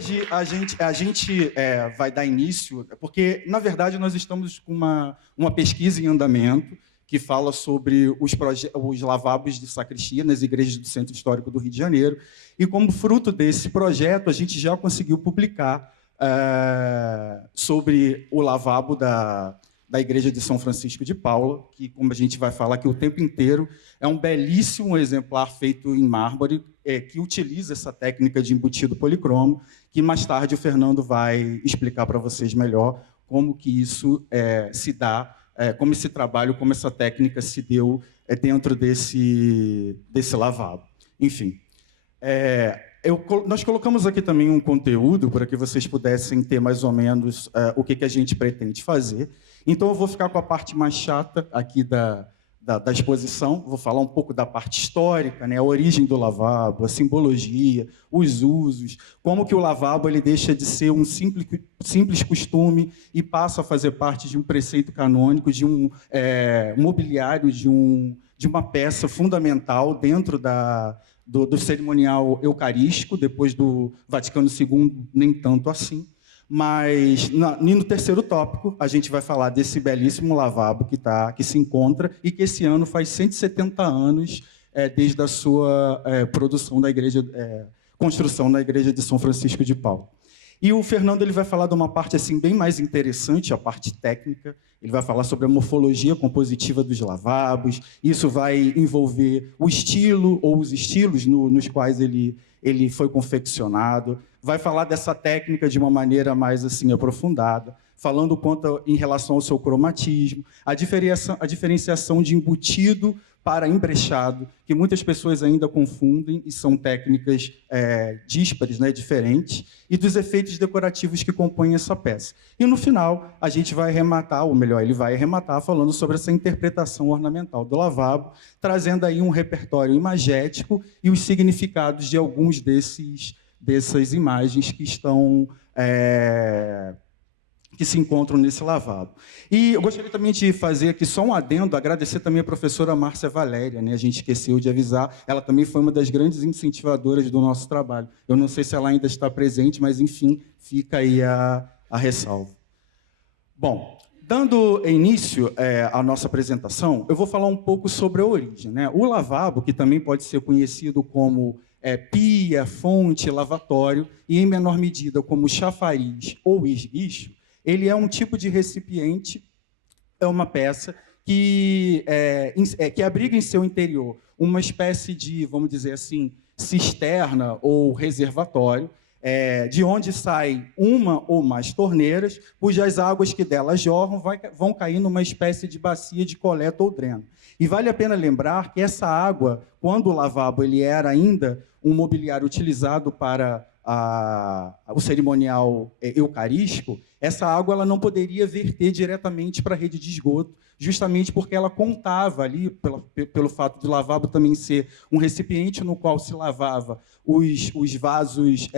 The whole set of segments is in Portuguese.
Hoje a gente vai dar início, porque, na verdade, nós estamos com uma pesquisa em andamento que fala sobre os lavabos de sacristia nas igrejas do Centro Histórico do Rio de Janeiro. E, como fruto desse projeto, a gente já conseguiu publicar sobre o lavabo da Igreja de São Francisco de Paula, que, como a gente vai falar aqui o tempo inteiro, é um belíssimo exemplar feito em mármore, que utiliza essa técnica de embutido policromo, que mais tarde o Fernando vai explicar para vocês melhor como que isso se dá, como esse trabalho, como essa técnica se deu dentro desse lavabo. Enfim, nós colocamos aqui também um conteúdo para que vocês pudessem ter mais ou menos o que a gente pretende fazer. Então, eu vou ficar com a parte mais chata aqui da exposição, vou falar um pouco da parte histórica, né, a origem do lavabo, a simbologia, os usos, como que o lavabo ele deixa de ser um simples costume e passa a fazer parte de um preceito canônico, de um mobiliário, de uma peça fundamental dentro do cerimonial eucarístico. Depois do Vaticano II, nem tanto assim. Mas, no terceiro tópico, a gente vai falar desse belíssimo lavabo que se encontra e que esse ano faz 170 anos desde a sua produção da igreja, construção da Igreja de São Francisco de Paula. E o Fernando ele vai falar de uma parte assim bem mais interessante, a parte técnica. Ele vai falar sobre a morfologia compositiva dos lavabos. Isso vai envolver o estilo ou os estilos nos quais ele foi confeccionado. Vai falar dessa técnica de uma maneira mais assim aprofundada, falando quanto em relação ao seu cromatismo, a diferenciação de embutido para embrechado, que muitas pessoas ainda confundem e são técnicas díspares, né, diferentes, e dos efeitos decorativos que compõem essa peça. E, no final, a gente vai arrematar, ou melhor, ele vai arrematar falando sobre essa interpretação ornamental do lavabo, trazendo aí um repertório imagético e os significados de alguns dessas imagens que estão... que se encontram nesse lavabo. E eu gostaria também de fazer aqui só um adendo, agradecer também a professora Márcia Valéria, né? A gente esqueceu de avisar, ela também foi uma das grandes incentivadoras do nosso trabalho. Eu não sei se ela ainda está presente, mas, enfim, fica aí a ressalva. Bom, dando início à nossa apresentação, eu vou falar um pouco sobre a origem, né? O lavabo, que também pode ser conhecido como pia, fonte, lavatório, e, em menor medida, como chafariz ou esguicho, ele é um tipo de recipiente, é uma peça que abriga em seu interior uma espécie de, vamos dizer assim, cisterna ou reservatório, de onde saem uma ou mais torneiras, cujas águas que delas jorram vão cair numa espécie de bacia de coleta ou dreno. E vale a pena lembrar que essa água, quando o lavabo ele era ainda um mobiliário utilizado para o cerimonial eucarístico, essa água ela não poderia verter diretamente para a rede de esgoto, justamente porque ela contava ali, pelo fato de o lavabo também ser um recipiente no qual se lavava os vasos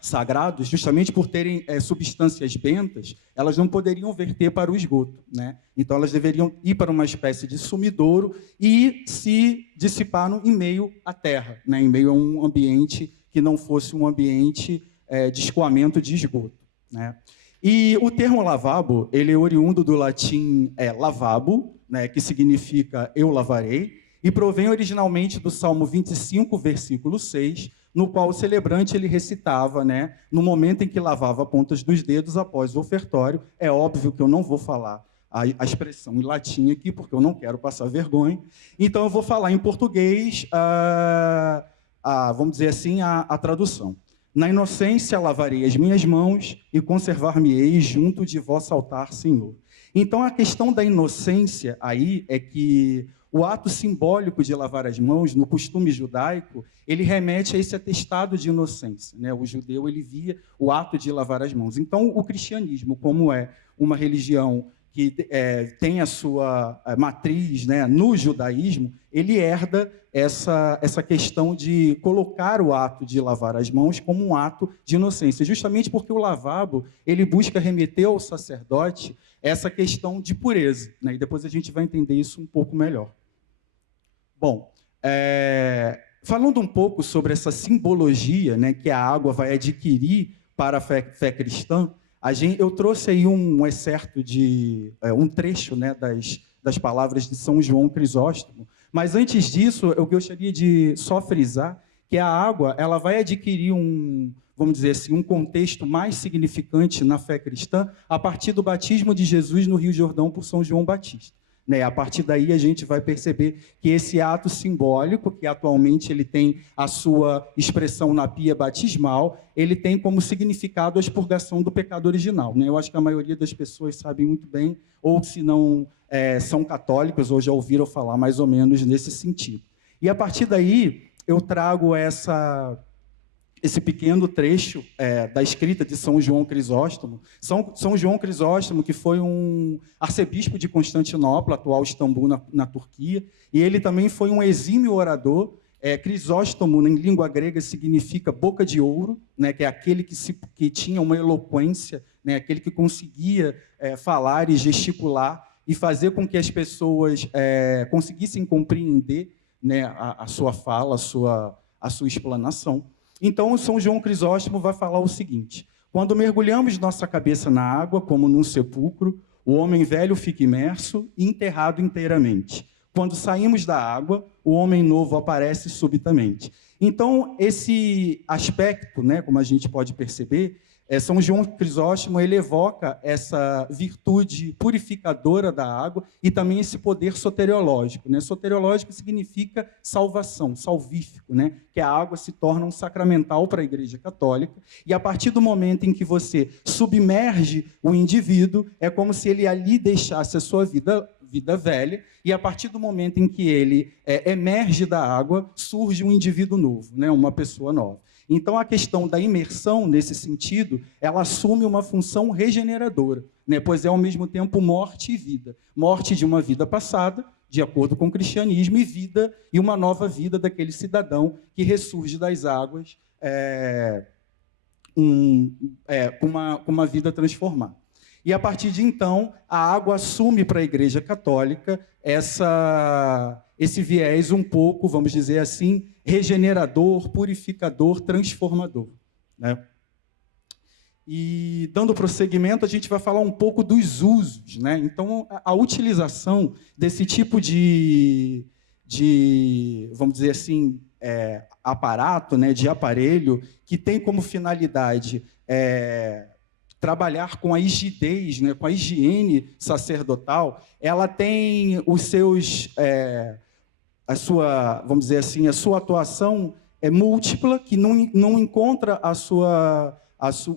sagrados, justamente por terem substâncias bentas, elas não poderiam verter para o esgoto, né? Então, elas deveriam ir para uma espécie de sumidouro e se dissipar em meio à terra, né? Em meio a um ambiente que não fosse um ambiente de escoamento de esgoto, né? E o termo lavabo, ele é oriundo do latim lavabo, né? Que significa eu lavarei, e provém originalmente do Salmo 25, versículo 6, no qual o celebrante ele recitava, né, no momento em que lavava a pontas dos dedos após o ofertório. É óbvio que eu não vou falar a expressão em latim aqui, porque eu não quero passar vergonha. Então, eu vou falar em português, vamos dizer assim, a tradução. Na inocência lavarei as minhas mãos e conservar-me-ei junto de vosso altar, Senhor. Então, a questão da inocência aí é que o ato simbólico de lavar as mãos, no costume judaico, ele remete a esse atestado de inocência, né? O judeu ele via o ato de lavar as mãos. Então, o cristianismo, como é uma religião que tem a sua matriz, né, no judaísmo, ele herda essa questão de colocar o ato de lavar as mãos como um ato de inocência, justamente porque o lavabo ele busca remeter ao sacerdote essa questão de pureza, né? E depois a gente vai entender isso um pouco melhor. Bom, Falando um pouco sobre essa simbologia, né, que a água vai adquirir para a fé cristã, eu trouxe aí um excerto um trecho, né, das palavras de São João Crisóstomo. Mas antes disso, eu gostaria de só frisar que a água ela vai adquirir vamos dizer assim, um contexto mais significante na fé cristã a partir do batismo de Jesus no Rio Jordão por São João Batista. A partir daí a gente vai perceber que esse ato simbólico, que atualmente ele tem a sua expressão na pia batismal, ele tem como significado a expurgação do pecado original. Eu acho que a maioria das pessoas sabem muito bem, ou se não são católicos, ou já ouviram falar mais ou menos nesse sentido. E a partir daí eu trago esse pequeno trecho da escrita de São João Crisóstomo. São João Crisóstomo, que foi um arcebispo de Constantinopla, atual Istambul, na Turquia, e ele também foi um exímio orador. Crisóstomo, em língua grega, significa boca de ouro, né, que é aquele que tinha uma eloquência, né, aquele que conseguia falar e gesticular e fazer com que as pessoas conseguissem compreender, né, a sua fala, a sua explanação. Então, São João Crisóstomo vai falar o seguinte: quando mergulhamos nossa cabeça na água, como num sepulcro, o homem velho fica imerso e enterrado inteiramente. Quando saímos da água, o homem novo aparece subitamente. Então, esse aspecto, né, como a gente pode perceber, São João Crisóstomo ele evoca essa virtude purificadora da água e também esse poder soteriológico. Né? Soteriológico significa salvação, salvífico, né? Que a água se torna um sacramental para a Igreja Católica, e a partir do momento em que você submerge o indivíduo, é como se ele ali deixasse a sua vida velha, e a partir do momento em que ele emerge da água, surge um indivíduo novo, né? Uma pessoa nova. Então, a questão da imersão, nesse sentido, ela assume uma função regeneradora, né? Pois é, ao mesmo tempo, morte e vida. Morte de uma vida passada, de acordo com o cristianismo, e uma nova vida daquele cidadão que ressurge das águas com uma vida transformada. E, a partir de então, a água assume para a Igreja Católica esse viés um pouco, vamos dizer assim, regenerador, purificador, transformador. Né? E, dando prosseguimento, a gente vai falar um pouco dos usos. Né? Então, a utilização desse tipo de vamos dizer assim, aparato, né, de aparelho, que tem como finalidade trabalhar com a higidez, né, com a higiene sacerdotal, ela tem os seus, vamos dizer assim, a sua atuação múltipla, que não encontra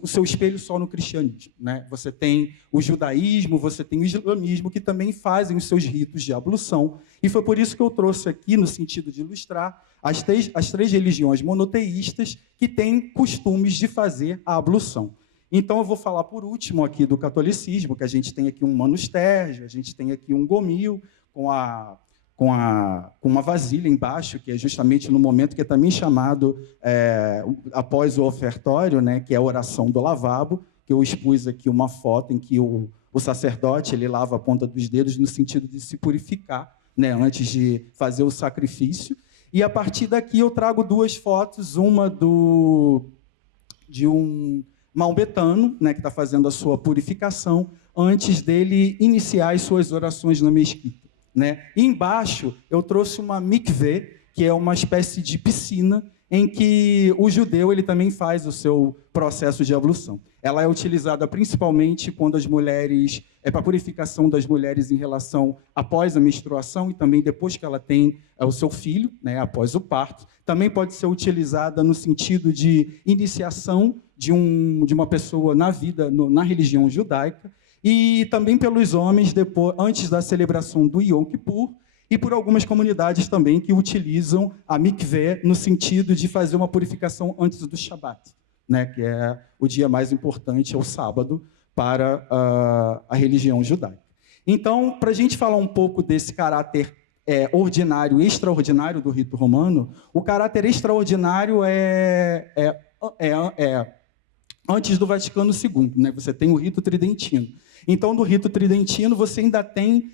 o seu espelho só no cristianismo. Né? Você tem o judaísmo, você tem o islamismo, que também fazem os seus ritos de ablução, e foi por isso que eu trouxe aqui, no sentido de ilustrar, as três religiões monoteístas que têm costumes de fazer a ablução. Então, eu vou falar, por último, aqui do catolicismo, que a gente tem aqui um manustérgio, a gente tem aqui um gomil, com uma vasilha embaixo, que é justamente no momento que é também chamado, após o ofertório, né, que é a oração do lavabo, que eu expus aqui uma foto em que o sacerdote ele lava a ponta dos dedos no sentido de se purificar, né, antes de fazer o sacrifício. E, a partir daqui, eu trago duas fotos, uma de um maometano, né, que está fazendo a sua purificação, antes dele iniciar as suas orações na mesquita. Né? E embaixo eu trouxe uma mikveh, que é uma espécie de piscina, em que o judeu ele também faz o seu processo de ablução. Ela é utilizada principalmente quando as mulheres, para a purificação das mulheres em relação após a menstruação e também depois que ela tem o seu filho, né, após o parto. Também pode ser utilizada no sentido de iniciação de uma pessoa na vida, na religião judaica, e também pelos homens antes da celebração do Yom Kippur, e por algumas comunidades também que utilizam a mikveh no sentido de fazer uma purificação antes do Shabat, né, que é o dia mais importante, é o sábado, para a religião judaica. Então, para a gente falar um pouco desse caráter ordinário e extraordinário do rito romano, o caráter extraordinário antes do Vaticano II, né? Você tem o rito tridentino. Então, no rito tridentino, você ainda tem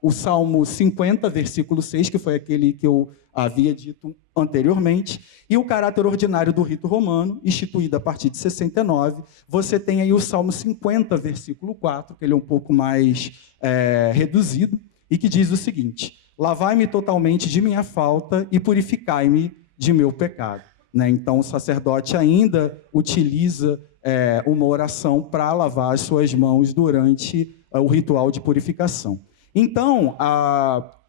o Salmo 50, versículo 6, que foi aquele que eu havia dito anteriormente, e o caráter ordinário do rito romano, instituído a partir de 69. Você tem aí o Salmo 50, versículo 4, que ele é um pouco mais reduzido, e que diz o seguinte: lavai-me totalmente de minha falta e purificai-me de meu pecado. Né? Então, o sacerdote ainda utiliza uma oração para lavar as suas mãos durante o ritual de purificação. Então,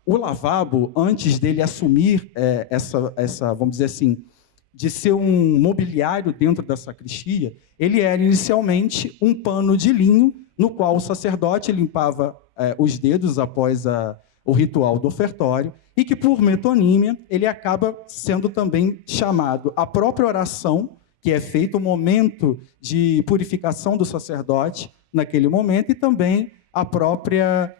o lavabo, antes dele assumir vamos dizer assim, de ser um mobiliário dentro da sacristia, ele era inicialmente um pano de linho no qual o sacerdote limpava os dedos após o ritual do ofertório, e que, por metonímia, ele acaba sendo também chamado a própria oração, que é feito o momento de purificação do sacerdote naquele momento, e também a própria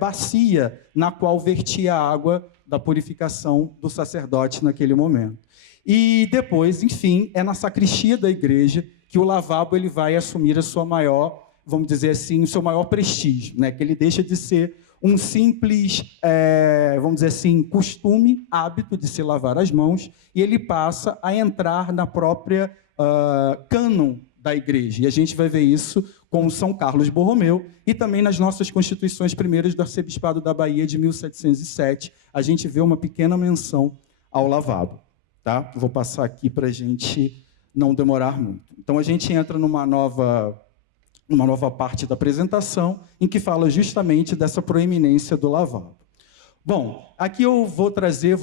bacia na qual vertia a água da purificação do sacerdote naquele momento. E depois, enfim, é na sacristia da igreja que o lavabo ele vai assumir a sua maior, vamos dizer assim, o seu maior prestígio, né? Que ele deixa de ser um simples, vamos dizer assim, costume, hábito de se lavar as mãos, e ele passa a entrar na própria cânon da igreja. E a gente vai ver isso com São Carlos Borromeu e também nas nossas constituições primeiras do Arcebispado da Bahia de 1707. A gente vê uma pequena menção ao lavabo. Tá? Vou passar aqui para a gente não demorar muito. Então, a gente entra numa nova parte da apresentação, em que fala justamente dessa proeminência do lavabo. Bom, aqui eu vou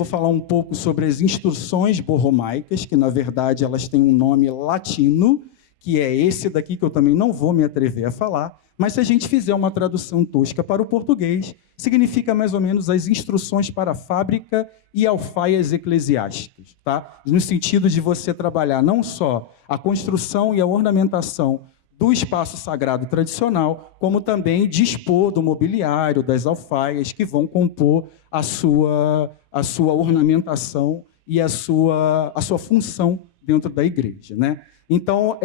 falar um pouco sobre as instruções borromaicas, que, na verdade, elas têm um nome latino, que é esse daqui, que eu também não vou me atrever a falar, mas se a gente fizer uma tradução tosca para o português, significa mais ou menos as instruções para a fábrica e alfaias eclesiásticas, tá? No sentido de você trabalhar não só a construção e a ornamentação do espaço sagrado tradicional, como também dispor do mobiliário, das alfaias que vão compor a sua ornamentação e a sua função dentro da igreja, né? Então,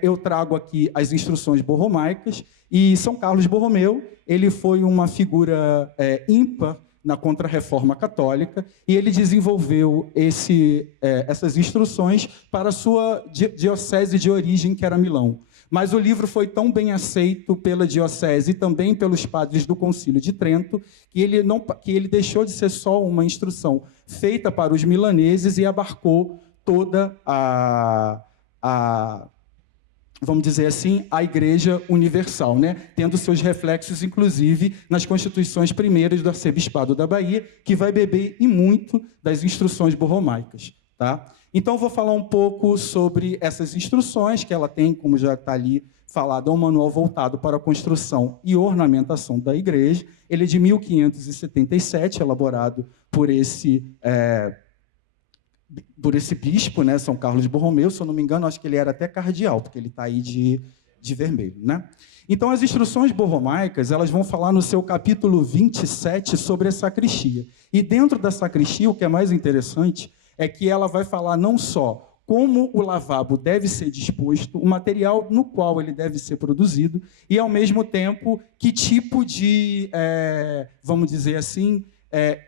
eu trago aqui as instruções borromaicas, e São Carlos Borromeu ele foi uma figura ímpar na Contra-Reforma Católica, e ele desenvolveu essas instruções para a sua diocese de origem, que era Milão. Mas o livro foi tão bem aceito pela diocese e também pelos padres do Concílio de Trento que ele deixou de ser só uma instrução feita para os milaneses e abarcou toda vamos dizer assim, a Igreja Universal, né? Tendo seus reflexos, inclusive, nas constituições primeiras do Arcebispado da Bahia, que vai beber e muito das instruções borromaicas. Tá? Então, eu vou falar um pouco sobre essas instruções, que ela tem, como já está ali falado, é um manual voltado para a construção e ornamentação da igreja. Ele é de 1577, elaborado por esse bispo, né, São Carlos Borromeu. Se eu não me engano, acho que ele era até cardeal, porque ele está aí de vermelho, né? Então, as instruções borromaicas, elas vão falar no seu capítulo 27 sobre a sacristia. E dentro da sacristia, o que é mais interessante é que ela vai falar não só como o lavabo deve ser disposto, o material no qual ele deve ser produzido, e, ao mesmo tempo, que tipo de, vamos dizer assim,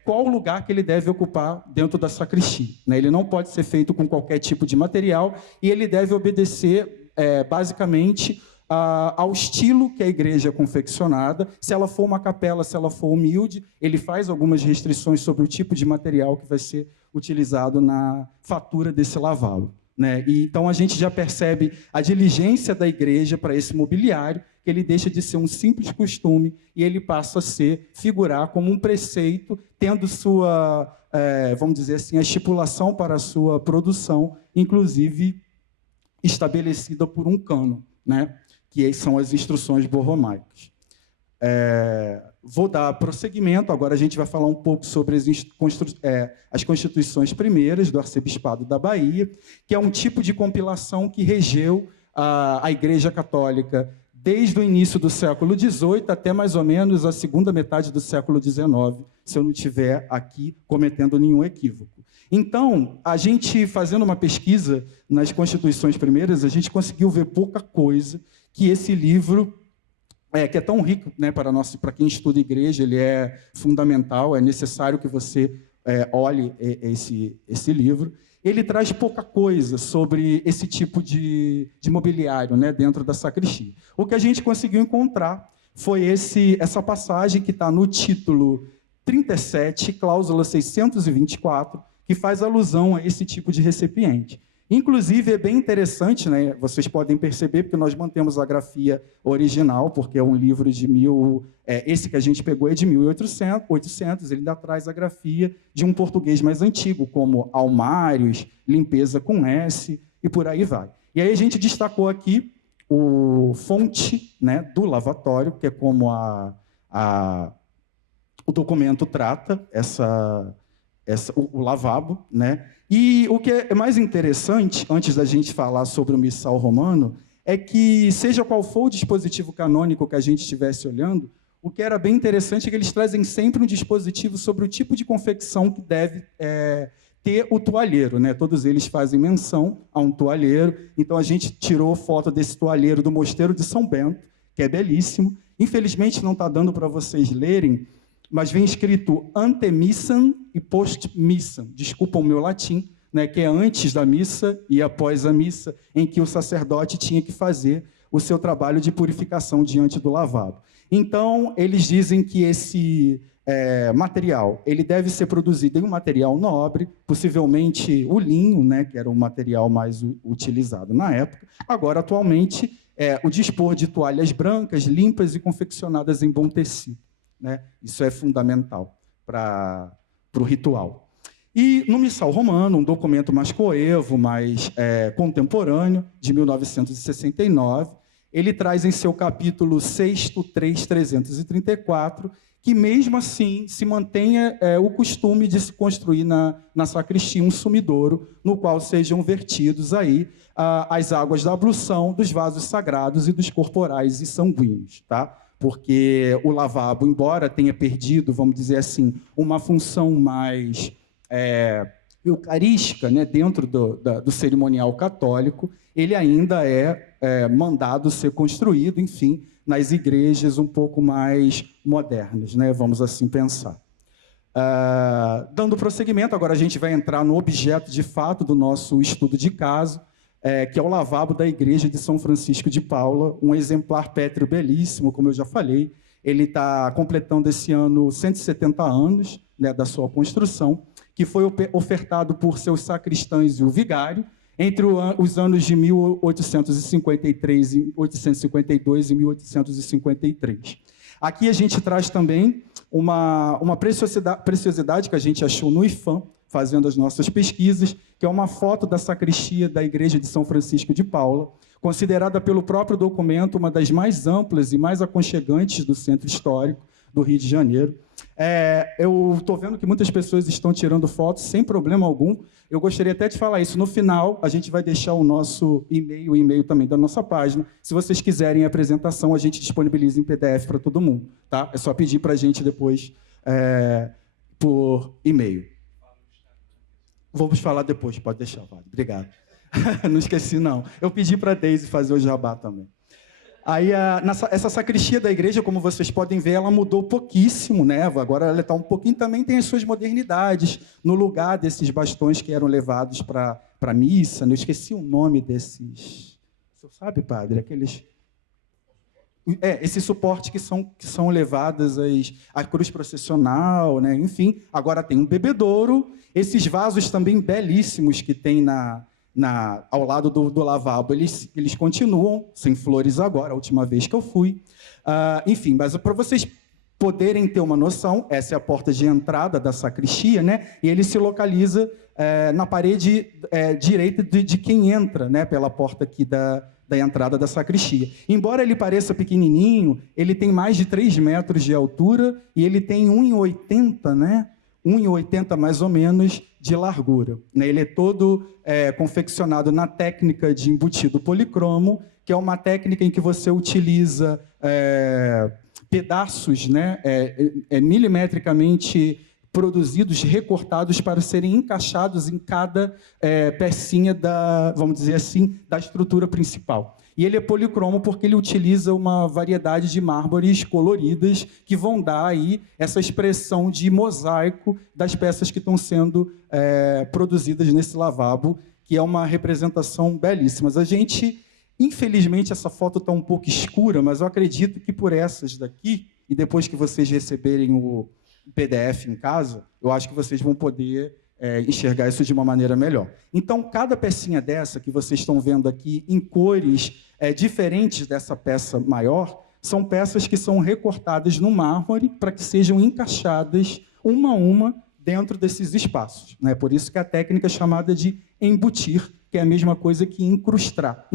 qual o lugar que ele deve ocupar dentro da sacristia. Né? Ele não pode ser feito com qualquer tipo de material, e ele deve obedecer, basicamente, ao estilo que a igreja é confeccionada. Se ela for uma capela, se ela for humilde, ele faz algumas restrições sobre o tipo de material que vai ser utilizado na fatura desse lavabo. Né? E, então, a gente já percebe a diligência da igreja para esse mobiliário, que ele deixa de ser um simples costume e ele passa a figurar como um preceito, tendo sua, vamos dizer assim, a estipulação para a sua produção, inclusive estabelecida por um cânon, né? Que são as instruções borromaicas. Vou dar prosseguimento, agora a gente vai falar um pouco sobre as constituições primeiras do Arcebispado da Bahia, que é um tipo de compilação que regeu a Igreja Católica desde o início do século XVIII até mais ou menos a segunda metade do século XIX, se eu não estiver aqui cometendo nenhum equívoco. Então, a gente, fazendo uma pesquisa nas constituições primeiras, a gente conseguiu ver pouca coisa que esse livro que é tão rico, né, para quem estuda igreja, ele é fundamental, é necessário que você olhe esse livro. Ele traz pouca coisa sobre esse tipo de mobiliário, né, dentro da sacristia. O que a gente conseguiu encontrar foi essa passagem que está no título 37, cláusula 624, que faz alusão a esse tipo de recipiente. Inclusive, é bem interessante, né? Vocês podem perceber, porque nós mantemos a grafia original, porque é um livro de esse que a gente pegou é de 1800, ele ainda traz a grafia de um português mais antigo, como almários, limpeza com S, e por aí vai. E aí a gente destacou aqui o fonte, né, do lavatório, que é como o documento trata o lavabo, né? E o que é mais interessante, antes da gente falar sobre o missal romano, é que, seja qual for o dispositivo canônico que a gente estivesse olhando, o que era bem interessante é que eles trazem sempre um dispositivo sobre o tipo de confecção que deve ter o toalheiro, né? Todos eles fazem menção a um toalheiro. Então, a gente tirou foto desse toalheiro do Mosteiro de São Bento, que é belíssimo. Infelizmente, não está dando para vocês lerem, mas vem escrito antemissam e postmissam, desculpa o meu latim, né, que é antes da missa e após a missa, em que o sacerdote tinha que fazer o seu trabalho de purificação diante do lavabo. Então, eles dizem que esse material ele deve ser produzido em um material nobre, possivelmente o linho, né, que era o material mais utilizado na época. Agora, atualmente, o dispor de toalhas brancas, limpas e confeccionadas em bom tecido. Né? Isso é fundamental para o ritual. E no Missal Romano, um documento mais coevo, mais contemporâneo, de 1969, ele traz em seu capítulo 6º, 334, que mesmo assim se mantenha o costume de se construir na sacristia um sumidouro, no qual sejam vertidos aí as águas da ablução, dos vasos sagrados e dos corporais e sanguíneos, tá? Porque o lavabo, embora tenha perdido, vamos dizer assim, uma função mais eucarística, né, dentro do cerimonial católico, ele ainda é mandado ser construído, enfim, nas igrejas um pouco mais modernas, né, vamos assim pensar. Dando prosseguimento, agora a gente vai entrar no objeto de fato do nosso estudo de caso, que é o lavabo da igreja de São Francisco de Paula, um exemplar pétreo belíssimo, como eu já falei. Ele está completando esse ano 170 anos, né, da sua construção, que foi ofertado por seus sacristães e o vigário entre os anos de 1853, 1852 e 1853. Aqui a gente traz também uma preciosidade que a gente achou no IFAM, fazendo as nossas pesquisas, que é uma foto da sacristia da igreja de São Francisco de Paula, considerada pelo próprio documento uma das mais amplas e mais aconchegantes do centro histórico do Rio de Janeiro. Eu estou vendo que muitas pessoas estão tirando fotos sem problema algum. Eu gostaria até de falar isso. No final, a gente vai deixar o nosso e-mail, o e-mail também da nossa página. Se vocês quiserem a apresentação, a gente disponibiliza em PDF para todo mundo. Tá? É só pedir para a gente depois por e-mail. Vamos falar depois, pode deixar, Padre. Obrigado. Não esqueci, não. Eu pedi para a Deise fazer o jabá também. Aí, essa sacristia da igreja, como vocês podem ver, ela mudou pouquíssimo, né? Agora ela está um pouquinho, também tem as suas modernidades, no lugar desses bastões que eram levados para a missa. Eu esqueci o nome desses... Você sabe, Padre? Aqueles... esse suporte que são levadas à cruz processional, né? Enfim, agora tem um bebedouro, esses vasos também belíssimos que tem ao lado do lavabo, eles continuam sem flores agora, a última vez que eu fui. Enfim, mas para vocês poderem ter uma noção, essa é a porta de entrada da sacristia, né? E ele se localiza na parede direita de quem entra, né? Pela porta aqui da entrada da sacristia. Embora ele pareça pequenininho, ele tem mais de 3 metros de altura e ele tem 1,80, né? 1,80 mais ou menos de largura. Ele é todo confeccionado na técnica de embutido policromo, que é uma técnica em que você utiliza pedaços, né, milimetricamente produzidos, recortados para serem encaixados em cada pecinha vamos dizer assim, da estrutura principal. E ele é policromo porque ele utiliza uma variedade de mármores coloridas que vão dar aí essa expressão de mosaico das peças que estão sendo produzidas nesse lavabo, que é uma representação belíssima. A gente, infelizmente, essa foto está um pouco escura, mas eu acredito que por essas daqui, e depois que vocês receberem o PDF em casa, eu acho que vocês vão poder enxergar isso de uma maneira melhor. Então, cada pecinha dessa que vocês estão vendo aqui, em cores diferentes dessa peça maior, são peças que são recortadas no mármore para que sejam encaixadas uma a uma dentro desses espaços, né? Por isso que a técnica é chamada de embutir, que é a mesma coisa que incrustar,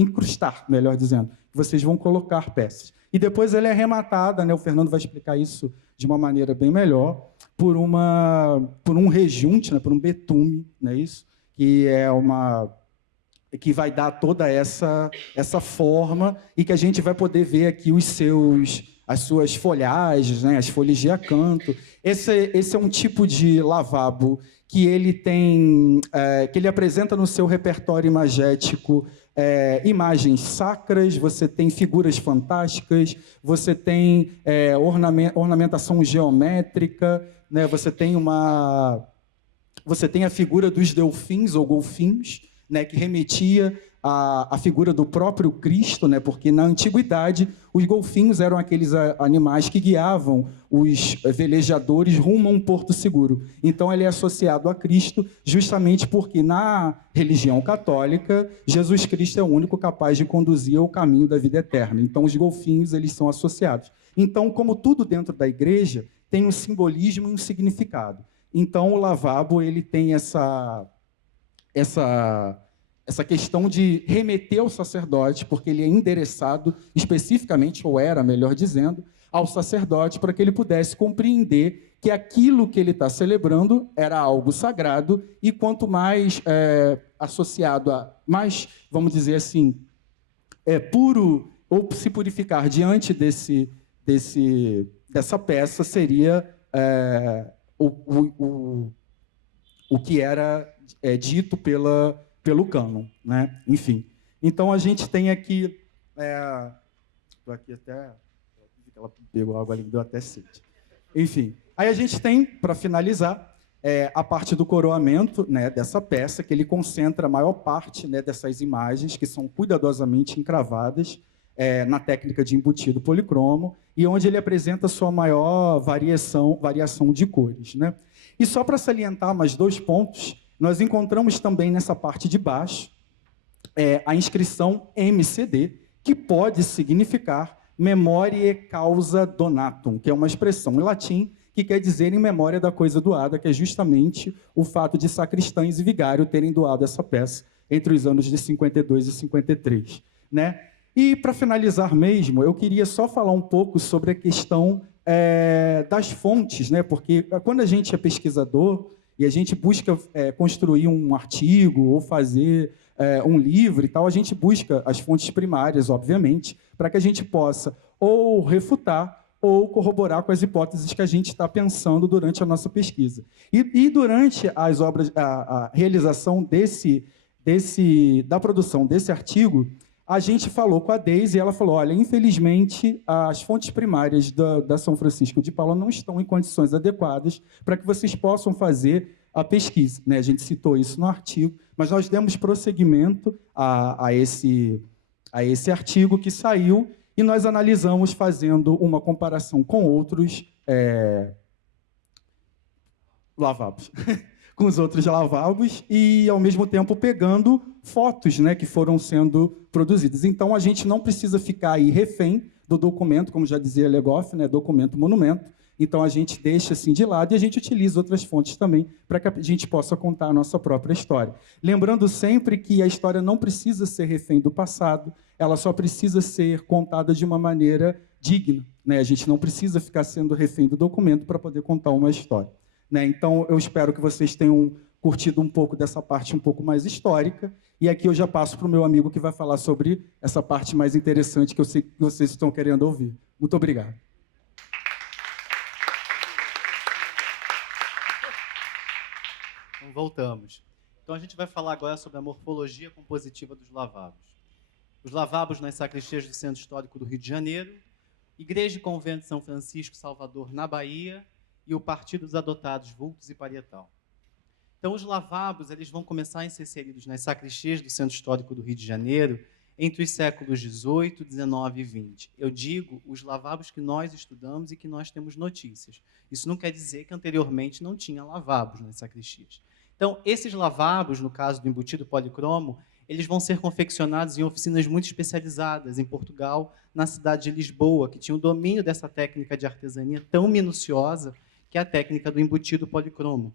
melhor dizendo. Vocês vão colocar peças. E depois ela é arrematada, né? O Fernando vai explicar isso de uma maneira bem melhor, por um rejunte, né? Por um betume, não é isso? Que vai dar toda essa forma e que a gente vai poder ver aqui as suas folhagens, né? As folhas de acanto. Esse é um tipo de lavabo que ele tem, que ele apresenta no seu repertório imagético imagens sacras, você tem figuras fantásticas, você tem ornamentação geométrica, né? Você tem a figura dos delfins ou golfinhos, né, que remetia à figura do próprio Cristo, né, porque na antiguidade os golfinhos eram aqueles animais que guiavam os velejadores rumo a um porto seguro. Então ele é associado a Cristo justamente porque na religião católica Jesus Cristo é o único capaz de conduzir ao caminho da vida eterna. Então os golfinhos eles são associados. Então, como tudo dentro da igreja tem um simbolismo e um significado. Então o lavabo ele tem essa questão de remeter ao sacerdote, porque ele é endereçado especificamente, ou era, melhor dizendo, ao sacerdote, para que ele pudesse compreender que aquilo que ele está celebrando era algo sagrado, e quanto mais associado a mais, vamos dizer assim, puro, ou se purificar diante dessa peça, seria o que era dito pelo cânon, né? Enfim. Então a gente tem aqui, estou aqui até, ela pegou água ali, deu até sede. Enfim, aí a gente tem, para finalizar, a parte do coroamento, né, dessa peça, que ele concentra a maior parte, né, dessas imagens que são cuidadosamente encravadas na técnica de embutido policromo, e onde ele apresenta a sua maior variação de cores, né? E só para salientar mais 2 pontos, nós encontramos também nessa parte de baixo a inscrição MCD, que pode significar Memoriae Causa Donatum, que é uma expressão em latim que quer dizer em memória da coisa doada, que é justamente o fato de sacristães e vigário terem doado essa peça entre os anos de 52 e 53, né? E, para finalizar mesmo, eu queria só falar um pouco sobre a questão das fontes, né? Porque quando a gente é pesquisador e a gente busca construir um artigo ou fazer um livro e tal, a gente busca as fontes primárias, obviamente, para que a gente possa ou refutar ou corroborar com as hipóteses que a gente está pensando durante a nossa pesquisa. E durante as obras, a realização da produção desse artigo, a gente falou com a Deise e ela falou, olha, infelizmente, as fontes primárias da São Francisco de Paula não estão em condições adequadas para que vocês possam fazer a pesquisa, né? A gente citou isso no artigo, mas nós demos prosseguimento a esse artigo que saiu e nós analisamos fazendo uma comparação com outros lavabos. Com os outros lavabos e, ao mesmo tempo, pegando fotos, né, que foram sendo produzidas. Então, a gente não precisa ficar aí refém do documento, como já dizia Legoff, né, documento monumento. Então, a gente deixa assim de lado e a gente utiliza outras fontes também para que a gente possa contar a nossa própria história. Lembrando sempre que a história não precisa ser refém do passado, ela só precisa ser contada de uma maneira digna, né? A gente não precisa ficar sendo refém do documento para poder contar uma história. Né? Então, eu espero que vocês tenham curtido um pouco dessa parte um pouco mais histórica. E aqui eu já passo para o meu amigo que vai falar sobre essa parte mais interessante que eu sei que vocês estão querendo ouvir. Muito obrigado. Então, voltamos. Então, a gente vai falar agora sobre a morfologia compositiva dos lavabos. os lavabos nas sacristias do Centro Histórico do Rio de Janeiro, Igreja e Convento de São Francisco, Salvador, na Bahia, e o Partido dos Adotados, Vultos e Parietal. Então, os lavabos eles vão começar a ser inseridos nas sacristias do Centro Histórico do Rio de Janeiro entre os séculos XVIII, XIX e XX. Eu digo os lavabos que nós estudamos e que nós temos notícias. Isso não quer dizer que anteriormente não tinha lavabos nas sacristias. Então, esses lavabos, no caso do embutido policromo, eles vão ser confeccionados em oficinas muito especializadas em Portugal, na cidade de Lisboa, que tinha o domínio dessa técnica de artesania tão minuciosa que é a técnica do embutido policromo.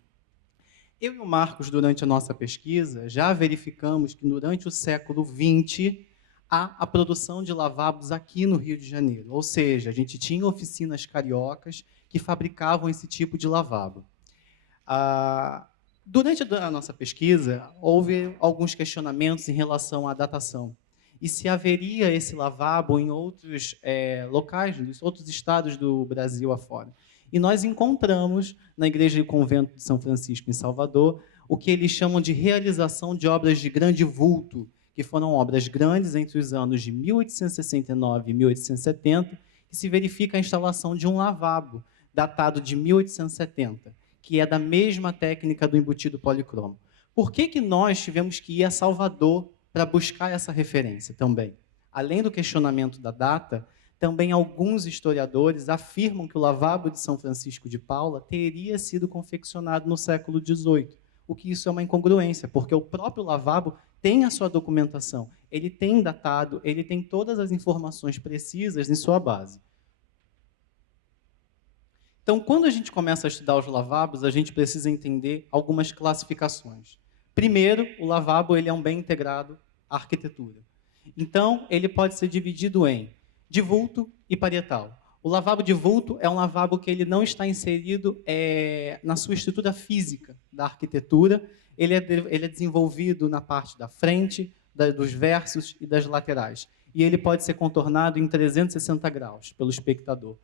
Eu e o Marcos, durante a nossa pesquisa, já verificamos que durante o século XX há a produção de lavabos aqui no Rio de Janeiro. Ou seja, a gente tinha oficinas cariocas que fabricavam esse tipo de lavabo. Durante a nossa pesquisa, houve alguns questionamentos em relação à datação. E se haveria esse lavabo em outros locais, em outros estados do Brasil afora. E nós encontramos, na Igreja e Convento de São Francisco, em Salvador, o que eles chamam de realização de obras de grande vulto, que foram obras grandes entre os anos de 1869 e 1870, que se verifica a instalação de um lavabo, datado de 1870, que é da mesma técnica do embutido policromo. Por que nós tivemos que ir a Salvador para buscar essa referência também? Além do questionamento da data, também alguns historiadores afirmam que o lavabo de São Francisco de Paula teria sido confeccionado no século XVIII, o que isso é uma incongruência, porque o próprio lavabo tem a sua documentação, ele tem datado, ele tem todas as informações precisas em sua base. Então, quando a gente começa a estudar os lavabos, a gente precisa entender algumas classificações. Primeiro, o lavabo ele é um bem integrado à arquitetura. Então, ele pode ser dividido em de vulto e parietal. O lavabo de vulto é um lavabo que ele não está inserido na sua estrutura física da arquitetura, ele é desenvolvido na parte da frente, dos versos e das laterais. E ele pode ser contornado em 360 graus pelo espectador.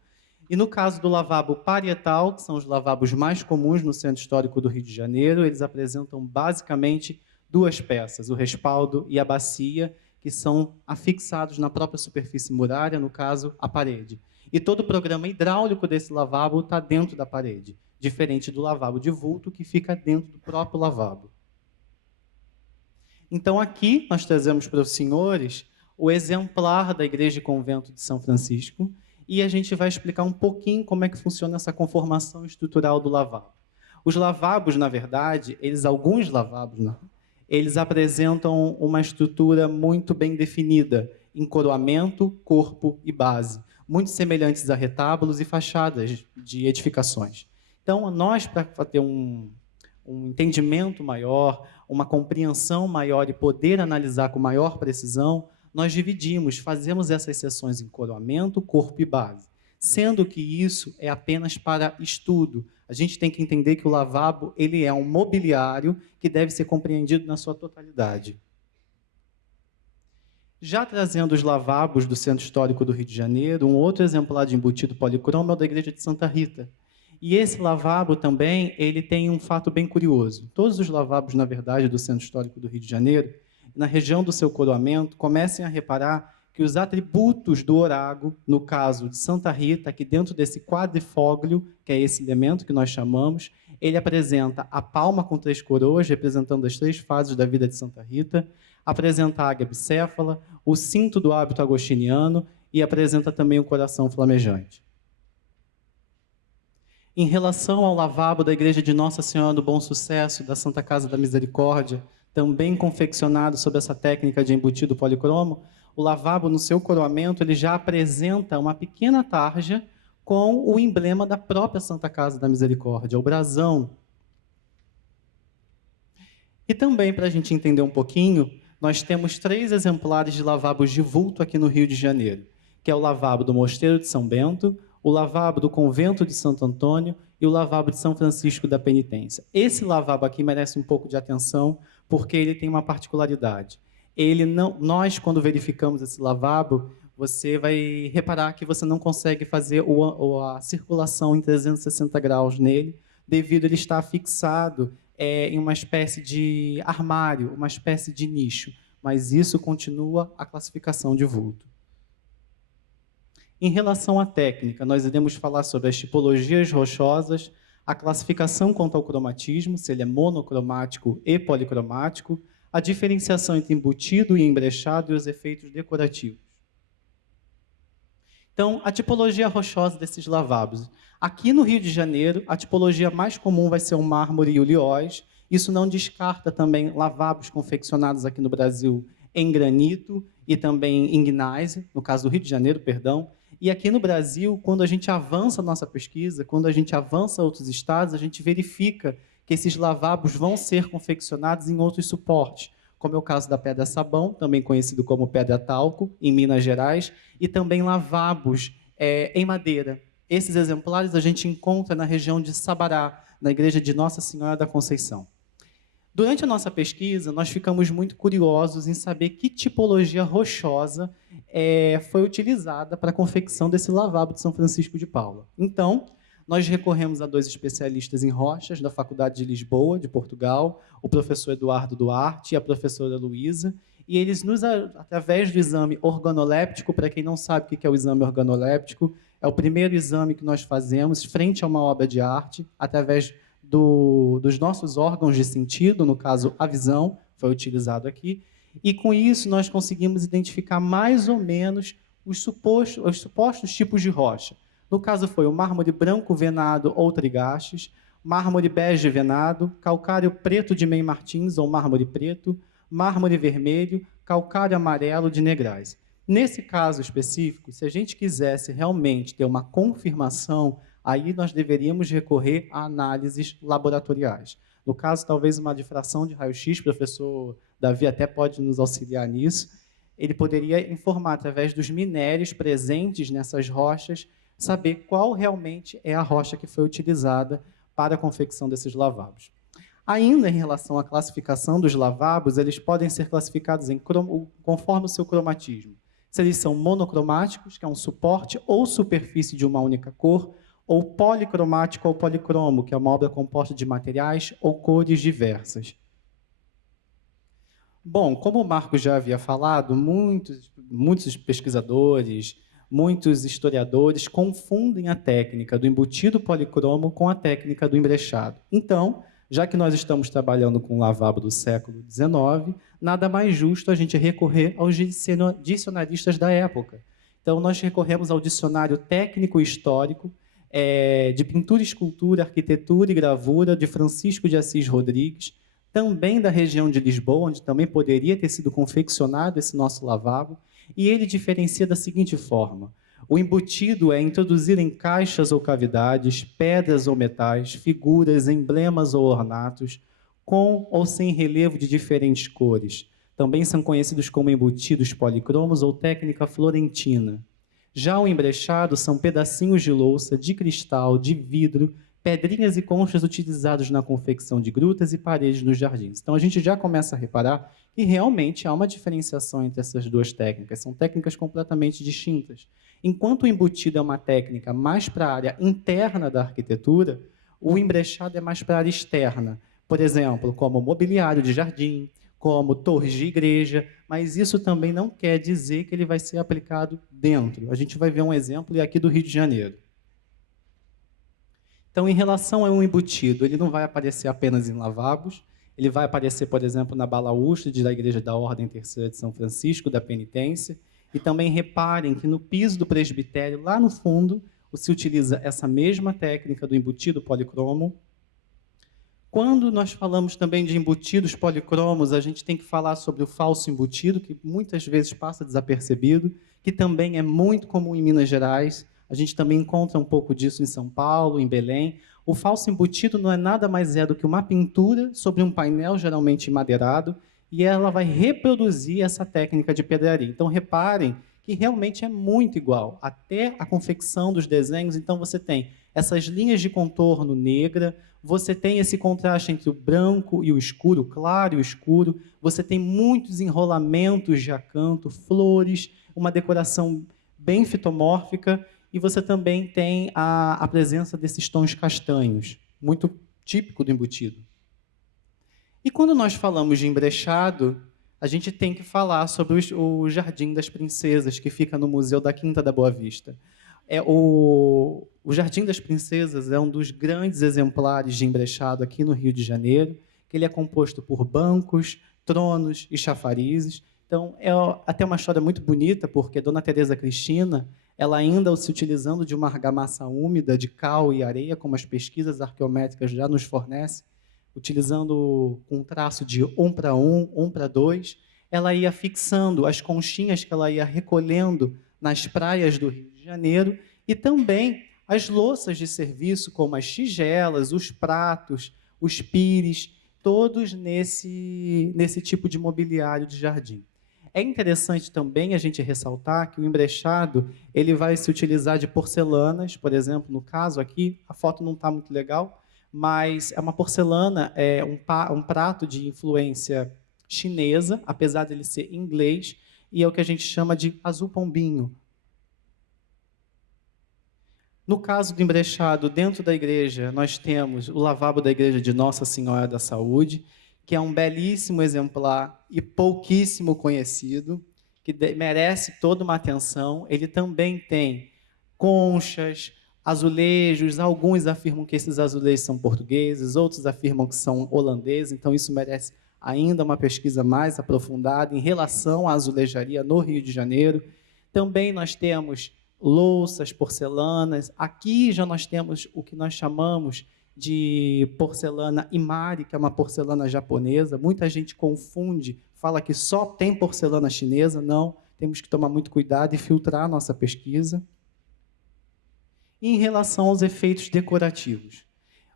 E no caso do lavabo parietal, que são os lavabos mais comuns no Centro Histórico do Rio de Janeiro, eles apresentam basicamente duas peças, o respaldo e a bacia, que são afixados na própria superfície murária, no caso, a parede. E todo o programa hidráulico desse lavabo está dentro da parede, diferente do lavabo de vulto, que fica dentro do próprio lavabo. Então, aqui, nós trazemos para os senhores o exemplar da Igreja e Convento de São Francisco, e a gente vai explicar um pouquinho como é que funciona essa conformação estrutural do lavabo. Os lavabos, na verdade, alguns lavabos, eles apresentam uma estrutura muito bem definida, encoroamento, corpo e base, muito semelhantes a retábulos e fachadas de edificações. Então, nós, para ter um entendimento maior, uma compreensão maior e poder analisar com maior precisão, nós fazemos essas seções em coroamento, corpo e base, sendo que isso é apenas para estudo. A gente tem que entender que o lavabo ele é um mobiliário que deve ser compreendido na sua totalidade. Já trazendo os lavabos do Centro Histórico do Rio de Janeiro, um outro exemplar de embutido policromo é o da Igreja de Santa Rita. E esse lavabo também ele tem um fato bem curioso. Todos os lavabos, na verdade, do Centro Histórico do Rio de Janeiro, na região do seu coroamento, comecem a reparar que os atributos do orago, no caso de Santa Rita, aqui dentro desse quadrifóglio, que é esse elemento que nós chamamos, ele apresenta a palma com 3 coroas, representando as 3 fases da vida de Santa Rita, apresenta a águia bicéfala, o cinto do hábito agostiniano e apresenta também o coração flamejante. Em relação ao lavabo da Igreja de Nossa Senhora do Bom Sucesso, da Santa Casa da Misericórdia, também confeccionado sob essa técnica de embutido policromo, o lavabo, no seu coroamento, ele já apresenta uma pequena tarja com o emblema da própria Santa Casa da Misericórdia, o brasão. E também, para a gente entender um pouquinho, nós temos 3 exemplares de lavabos de vulto aqui no Rio de Janeiro, que é o lavabo do Mosteiro de São Bento, o lavabo do Convento de Santo Antônio e o lavabo de São Francisco da Penitência. Esse lavabo aqui merece um pouco de atenção, porque ele tem uma particularidade. Nós, quando verificamos esse lavabo, você vai reparar que você não consegue fazer a circulação em 360 graus nele, devido a ele estar fixado em uma espécie de armário, uma espécie de nicho. mas isso continua a classificação de vulto. Em relação à técnica, nós iremos falar sobre as tipologias rochosas, a classificação quanto ao cromatismo, se ele é monocromático e policromático, a diferenciação entre embutido e embrechado e os efeitos decorativos. Então, a tipologia rochosa desses lavabos. Aqui no Rio de Janeiro, a tipologia mais comum vai ser o mármore e o liós. Isso não descarta também lavabos confeccionados aqui no Brasil em granito e também em gneiss, no caso do Rio de Janeiro, perdão. E aqui no Brasil, quando a gente avança a nossa pesquisa, quando a gente avança a outros estados, a gente verifica que esses lavabos vão ser confeccionados em outros suportes, como é o caso da pedra-sabão, também conhecido como pedra-talco, em Minas Gerais, e também lavabos em madeira. Esses exemplares a gente encontra na região de Sabará, na igreja de Nossa Senhora da Conceição. Durante a nossa pesquisa, nós ficamos muito curiosos em saber que tipologia rochosa foi utilizada para a confecção desse lavabo de São Francisco de Paula. Então, nós recorremos a 2 especialistas em rochas da Faculdade de Lisboa, de Portugal, o professor Eduardo Duarte e a professora Luísa, e eles, através do exame organoléptico, para quem não sabe o que é o exame organoléptico, é o primeiro exame que nós fazemos frente a uma obra de arte, através dos nossos órgãos de sentido, no caso, a visão, foi utilizado aqui, e com isso nós conseguimos identificar mais ou menos os supostos tipos de rocha. No caso foi o mármore branco venado ou trigastes, mármore bege venado, calcário preto de Mem Martins ou mármore preto, mármore vermelho, calcário amarelo de Negrais. Nesse caso específico, se a gente quisesse realmente ter uma confirmação, aí nós deveríamos recorrer a análises laboratoriais. No caso, talvez uma difração de raio-x, o professor Davi até pode nos auxiliar nisso, ele poderia informar, através dos minérios presentes nessas rochas, saber qual realmente é a rocha que foi utilizada para a confecção desses lavabos. Ainda em relação à classificação dos lavabos, eles podem ser classificados conforme o seu cromatismo. Se eles são monocromáticos, que é um suporte ou superfície de uma única cor, ou policromático ou policromo, que é uma obra composta de materiais ou cores diversas. Bom, como o Marcos já havia falado, muitos pesquisadores, muitos historiadores confundem a técnica do embutido policromo com a técnica do embrechado. Então, já que nós estamos trabalhando com o lavabo do século XIX, nada mais justo a gente recorrer aos dicionaristas da época. Então, nós recorremos ao dicionário técnico histórico de pintura, escultura, arquitetura e gravura de Francisco de Assis Rodrigues, também da região de Lisboa, onde também poderia ter sido confeccionado esse nosso lavabo, e ele diferencia da seguinte forma: o embutido é introduzir em caixas ou cavidades, pedras ou metais, figuras, emblemas ou ornatos, com ou sem relevo de diferentes cores. Também são conhecidos como embutidos policromos ou técnica florentina. Já o embrechado são pedacinhos de louça, de cristal, de vidro, pedrinhas e conchas utilizados na confecção de grutas e paredes nos jardins. Então, a gente já começa a reparar que realmente há uma diferenciação entre essas duas técnicas. São técnicas completamente distintas. Enquanto o embutido é uma técnica mais para a área interna da arquitetura, o embrechado é mais para a área externa. Por exemplo, como mobiliário de jardim, como torres de igreja, mas isso também não quer dizer que ele vai ser aplicado dentro. A gente vai ver um exemplo aqui do Rio de Janeiro. Então, em relação a um embutido, ele não vai aparecer apenas em lavabos, ele vai aparecer, por exemplo, na balaústre da Igreja da Ordem Terceira de São Francisco, da Penitência, e também reparem que no piso do presbitério, lá no fundo, se utiliza essa mesma técnica do embutido policromo. Quando nós falamos também de embutidos policromos, a gente tem que falar sobre o falso embutido, que muitas vezes passa desapercebido, que também é muito comum em Minas Gerais. A gente também encontra um pouco disso em São Paulo, em Belém. O falso embutido não é nada mais do que uma pintura sobre um painel geralmente madeirado, e ela vai reproduzir essa técnica de pedraria. Então, reparem que realmente é muito igual, até a confecção dos desenhos. Então, você tem essas linhas de contorno negra, você tem esse contraste entre o branco e o escuro, o claro e o escuro, você tem muitos enrolamentos de acanto, flores, uma decoração bem fitomórfica, e você também tem a presença desses tons castanhos, muito típico do embutido. E quando nós falamos de embrechado, a gente tem que falar sobre o Jardim das Princesas, que fica no Museu da Quinta da Boa Vista. O Jardim das Princesas é um dos grandes exemplares de embrechado aqui no Rio de Janeiro, que ele é composto por bancos, tronos e chafarizes. Então, é até uma história muito bonita, porque Dona Teresa Cristina, ela ainda se utilizando de uma argamassa úmida de cal e areia, como as pesquisas arqueométricas já nos fornecem, utilizando um traço de 1:1, 1:2, ela ia fixando as conchinhas que ela ia recolhendo nas praias do Rio de Janeiro e também as louças de serviço, como as tigelas, os pratos, os pires, todos nesse tipo de mobiliário de jardim. É interessante também a gente ressaltar que o embrechado ele vai se utilizar de porcelanas, por exemplo, no caso aqui, a foto não está muito legal, mas é uma porcelana, um prato de influência chinesa, apesar dele ser inglês, e é o que a gente chama de azul pombinho. No caso do embrechado, dentro da igreja, nós temos o lavabo da igreja de Nossa Senhora da Saúde, que é um belíssimo exemplar e pouquíssimo conhecido, que merece toda uma atenção. Ele também tem conchas, azulejos, alguns afirmam que esses azulejos são portugueses, outros afirmam que são holandeses, então isso merece ainda uma pesquisa mais aprofundada em relação à azulejaria no Rio de Janeiro. Também nós temos louças, porcelanas. Aqui já nós temos o que nós chamamos de porcelana Imari, que é uma porcelana japonesa. Muita gente confunde, fala que só tem porcelana chinesa. Não, temos que tomar muito cuidado e filtrar a nossa pesquisa. Em relação aos efeitos decorativos,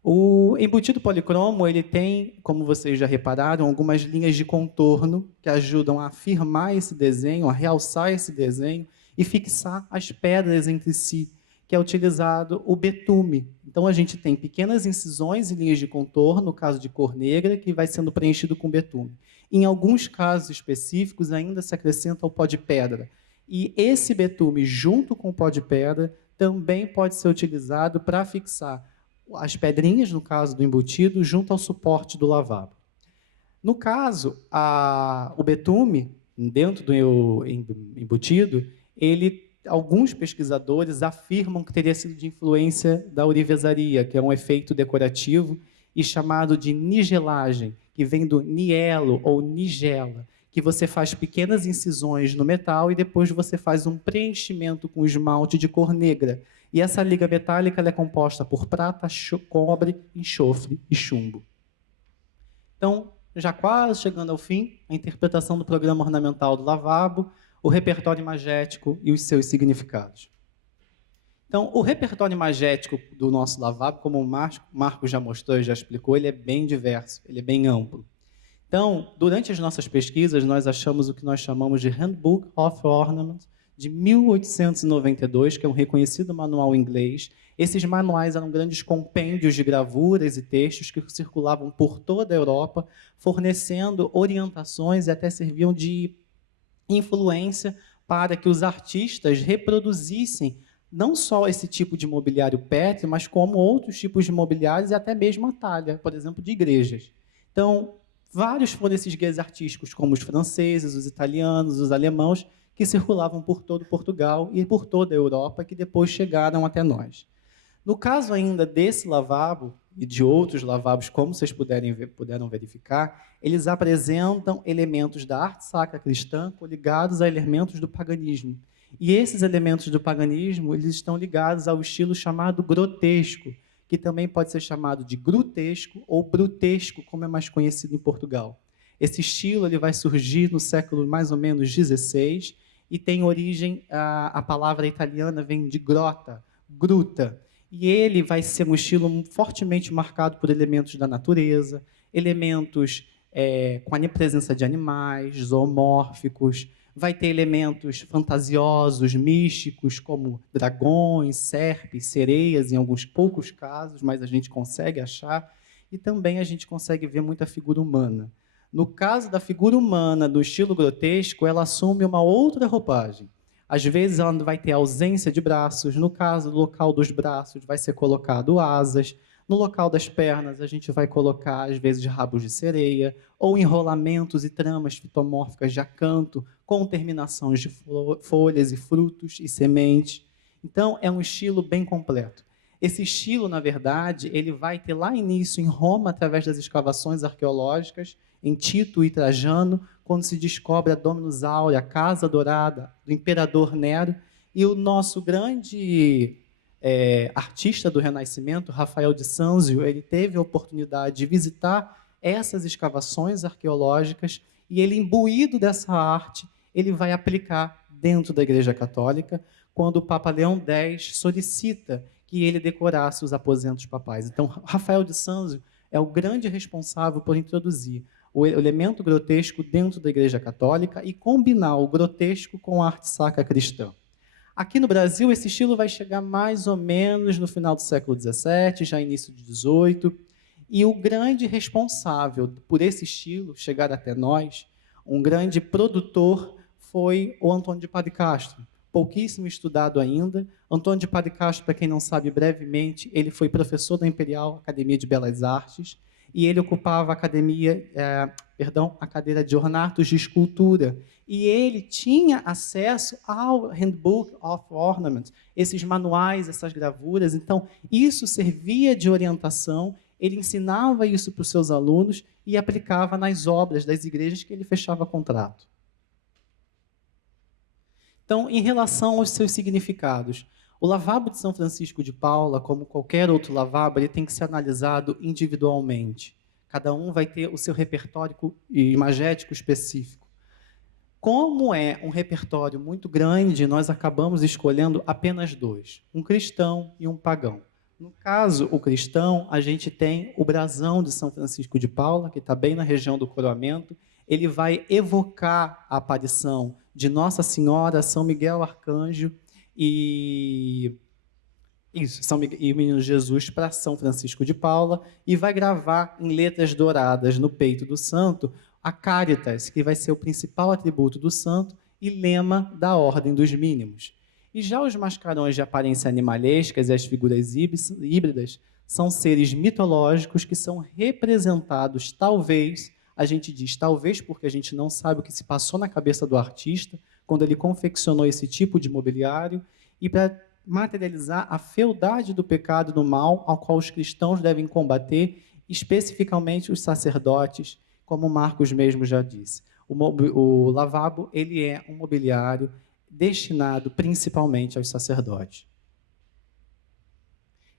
o embutido policromo ele tem, como vocês já repararam, algumas linhas de contorno que ajudam a afirmar esse desenho, a realçar esse desenho e fixar as pedras entre si, que é utilizado o betume. Então, a gente tem pequenas incisões e linhas de contorno, no caso de cor negra, que vai sendo preenchido com betume. Em alguns casos específicos, ainda se acrescenta o pó de pedra. E esse betume, junto com o pó de pedra, também pode ser utilizado para fixar as pedrinhas, no caso do embutido, junto ao suporte do lavabo. No caso, o betume, dentro do embutido, alguns pesquisadores afirmam que teria sido de influência da ourivesaria, que é um efeito decorativo, e chamado de nigelagem, que vem do nielo ou nigela, que você faz pequenas incisões no metal e depois você faz um preenchimento com esmalte de cor negra. E essa liga metálica ela é composta por prata, cobre, enxofre e chumbo. Então, já quase chegando ao fim, a interpretação do programa ornamental do lavabo, o repertório imagético e os seus significados. Então, o repertório imagético do nosso lavabo, como o Marco já mostrou e já explicou, ele é bem diverso, ele é bem amplo. Então, durante as nossas pesquisas, nós achamos o que nós chamamos de Handbook of Ornament, de 1892, que é um reconhecido manual inglês. Esses manuais eram grandes compêndios de gravuras e textos que circulavam por toda a Europa, fornecendo orientações e até serviam de influência para que os artistas reproduzissem não só esse tipo de mobiliário pétreo, mas como outros tipos de mobiliários e até mesmo a talha, por exemplo, de igrejas. Então, vários foram esses guias artísticos, como os franceses, os italianos, os alemãos, que circulavam por todo Portugal e por toda a Europa, que depois chegaram até nós. No caso ainda desse lavabo e de outros lavabos, como vocês puderam verificar, eles apresentam elementos da arte sacra cristã coligados a elementos do paganismo. E esses elementos do paganismo eles estão ligados ao estilo chamado grotesco, que também pode ser chamado de grutesco ou brutesco, como é mais conhecido em Portugal. Esse estilo ele vai surgir no século mais ou menos XVI e tem origem, a palavra italiana vem de grota, gruta, e ele vai ser um estilo fortemente marcado por elementos da natureza, elementos com a presença de animais, zoomórficos, vai ter elementos fantasiosos, místicos, como dragões, serpes, sereias, em alguns poucos casos, mas a gente consegue achar, e também a gente consegue ver muita figura humana. No caso da figura humana do estilo grotesco, ela assume uma outra roupagem. Às vezes ela vai ter ausência de braços, no caso do local dos braços vai ser colocado asas, No local das pernas, a gente vai colocar, às vezes, rabos de sereia, ou enrolamentos e tramas fitomórficas de acanto, com terminações de folhas e frutos e sementes. Então, é um estilo bem completo. Esse estilo, na verdade, ele vai ter lá início em Roma, através das escavações arqueológicas, em Tito e Trajano, quando se descobre a Dominus Aurea, a Casa Dourada, do imperador Nero, e o nosso grande artista do Renascimento, Rafael de Sanzio, ele teve a oportunidade de visitar essas escavações arqueológicas e ele, imbuído dessa arte, ele vai aplicar dentro da Igreja Católica, quando o Papa Leão X solicita que ele decorasse os aposentos papais. Então, Rafael de Sanzio é o grande responsável por introduzir o elemento grotesco dentro da Igreja Católica e combinar o grotesco com a arte sacra cristã. Aqui no Brasil, esse estilo vai chegar mais ou menos no final do século XVII, já início do XVIII, e o grande responsável por esse estilo chegar até nós, um grande produtor, foi o Antônio de Padre Castro, pouquíssimo estudado ainda. Antônio de Padre Castro, para quem não sabe brevemente, ele foi professor da Imperial Academia de Belas Artes, e ele ocupava a a cadeira de ornatos de escultura, e ele tinha acesso ao Handbook of Ornament, esses manuais, essas gravuras. Então, isso servia de orientação, ele ensinava isso para os seus alunos e aplicava nas obras das igrejas que ele fechava contrato. Então, em relação aos seus significados, o lavabo de São Francisco de Paula, como qualquer outro lavabo, ele tem que ser analisado individualmente. Cada um vai ter o seu repertório imagético específico. Como é um repertório muito grande, nós acabamos escolhendo apenas dois, um cristão e um pagão. No caso, o cristão, a gente tem o brasão de São Francisco de Paula, que está bem na região do coroamento. Ele vai evocar a aparição de Nossa Senhora, São Miguel Arcanjo e o Menino Jesus para São Francisco de Paula, e vai gravar em letras douradas no peito do santo a Caritas, que vai ser o principal atributo do santo e lema da Ordem dos Mínimos. E já os mascarões de aparência animalescas e as figuras híbridas são seres mitológicos que são representados, talvez, a gente diz talvez porque a gente não sabe o que se passou na cabeça do artista quando ele confeccionou esse tipo de mobiliário, e para materializar a fealdade do pecado e do mal ao qual os cristãos devem combater, especificamente os sacerdotes, como Marcos mesmo já disse. O lavabo, ele é um mobiliário destinado principalmente aos sacerdotes.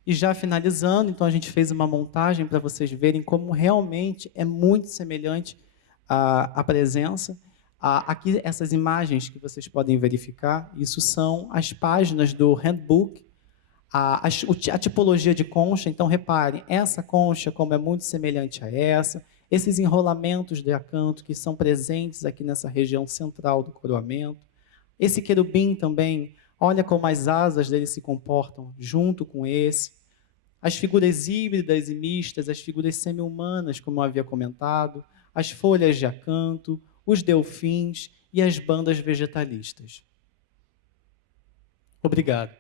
E já finalizando, então a gente fez uma montagem para vocês verem como realmente é muito semelhante à presença. Aqui, essas imagens que vocês podem verificar, isso são as páginas do handbook, a tipologia de concha. Então, reparem, essa concha, como é muito semelhante a essa, esses enrolamentos de acanto que são presentes aqui nessa região central do coroamento. Esse querubim também, olha como as asas dele se comportam junto com esse. As figuras híbridas e mistas, as figuras semi-humanas, como eu havia comentado, as folhas de acanto, os delfins e as bandas vegetalistas. Obrigado.